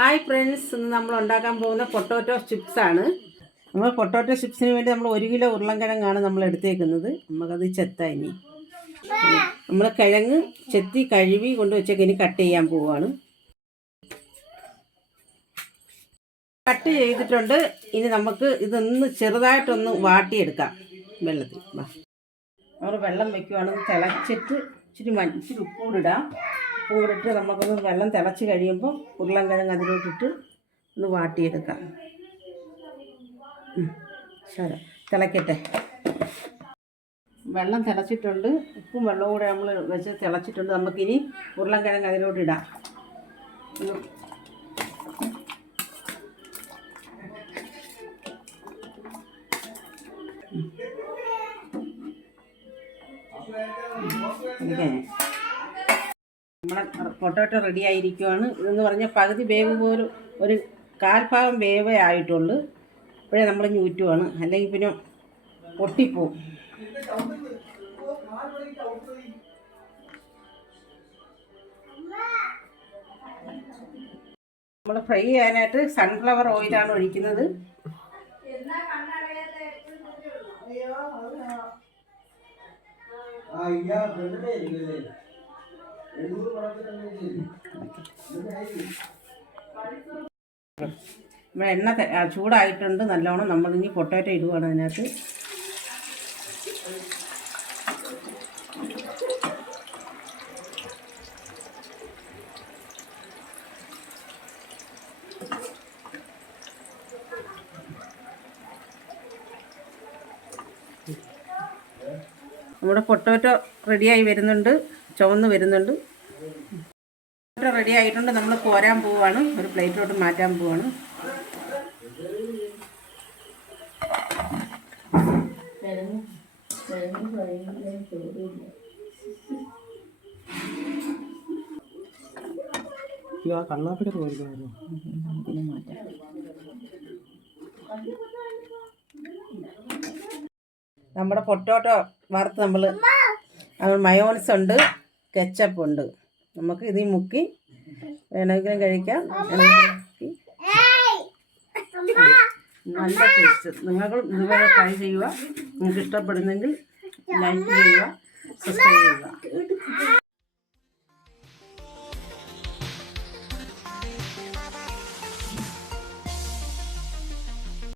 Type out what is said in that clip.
Hi friends ഇന്ന് നമ്മൾ ഉണ്ടാക്കാൻ പോകുന്ന പൊട്ടോറ്റോ ചിപ്സ് ആണ്. നമ്മൾ പൊട്ടോറ്റോ ചിപ്സിന് വേണ്ടി നമ്മൾ ഒരു കിലോ ഉരുളൻകിഴങ്ങാണ് നമ്മൾ എടുത്തേക്കുന്നത്. നമുക്കത് ചെത്ത ഇനി. നമ്മൾ കിഴങ്ങ് ചെത്തി കഴുകി കൊണ്ട് വെച്ചേക്ക് ഇനി കട്ട് ചെയ്യാൻ പോവുകയാണ് കട്ട് ചെയ്തിട്ടുണ്ട്. ഇനി നമുക്ക് ഇതൊന്ന് ചെറുതായിട്ടൊന്ന് വാട്ടിയെടുക്കാം വെള്ളത്തിൽ. നമ്മൾ വെള്ളം വെക്കുവാണ്. തിളച്ചിട്ട് ഇച്ചിരി മഞ്ഞ ഇച്ചിരി ഉപ്പൂടിടാം ഉപ്പ് നമുക്കൊന്ന് വെള്ളം തിളച്ച് കഴിയുമ്പോൾ ഉരുളൻകിഴങ്ങ് അതിലോട്ടിട്ട് ഒന്ന് വാട്ടിയെടുക്കാം. ശരി. തിളക്കട്ടെ. വെള്ളം തിളച്ചിട്ടുണ്ട്. ഉപ്പും വെള്ളവും കൂടെ നമ്മൾ വെച്ച് തിളച്ചിട്ടുണ്ട്. നമുക്കിനി ഉരുളൻകിഴങ്ങ് ഇടാം Mm ഇങ്ങനെ. നമ്മുടെ പൊട്ടോട്ടോ റെഡി ആയിരിക്കുവാണ് ഇതെന്ന് പറഞ്ഞാൽ പകുതി വേവ് പോലും ഒരു കാൽഭാഗം വേവേ ആയിട്ടുള്ളു. ഇപ്പോഴേ നമ്മൾ ഞൂറ്റുവാണ് അല്ലെങ്കിൽ പിന്നെ പൊട്ടിപ്പോവും. നമ്മൾ ഫ്രൈ ചെയ്യാനായിട്ട് സൺഫ്ലവർ ഓയിലാണ് ഒഴിക്കുന്നത്. ഇവിടെ എണ്ണ ചൂടായിട്ടുണ്ട്. നല്ലോണം നമ്മൾ ഇനി പൊട്ടാറ്റോ ഇടുവാണ് അതിനകത്ത്. നമ്മുടെ പൊട്ടോറ്റോ റെഡിയായി വരുന്നുണ്ട്. ചുവന്ന് വരുന്നുണ്ട്. റെഡി ആയിട്ടുണ്ട്. നമ്മൾ കോരാൻ പോവാണ്. ഒരു പ്ലേറ്റിലോട്ട് മാറ്റാൻ പോവാണ്. പോയിരിക്കുന്നു മാറ്റാം നമ്മുടെ പൊട്ടോട്ടോ വറുത്ത് നമ്മൾ മയോൺസ് ഉണ്ട്. കെച്ചപ്പ് ഉണ്ട്. നമുക്ക് ഇതിൽ മുക്കി വേണമെങ്കിലും കഴിക്കാം. നല്ല ടേസ്റ്റ് നിങ്ങൾ ഇതുവരെ ട്രൈ ചെയ്യുക. നിങ്ങൾക്ക് ഇഷ്ടപ്പെടുന്നെങ്കിൽ ലൈക്ക് ചെയ്യുക. സബ്സ്ക്രൈബ് ചെയ്യുക.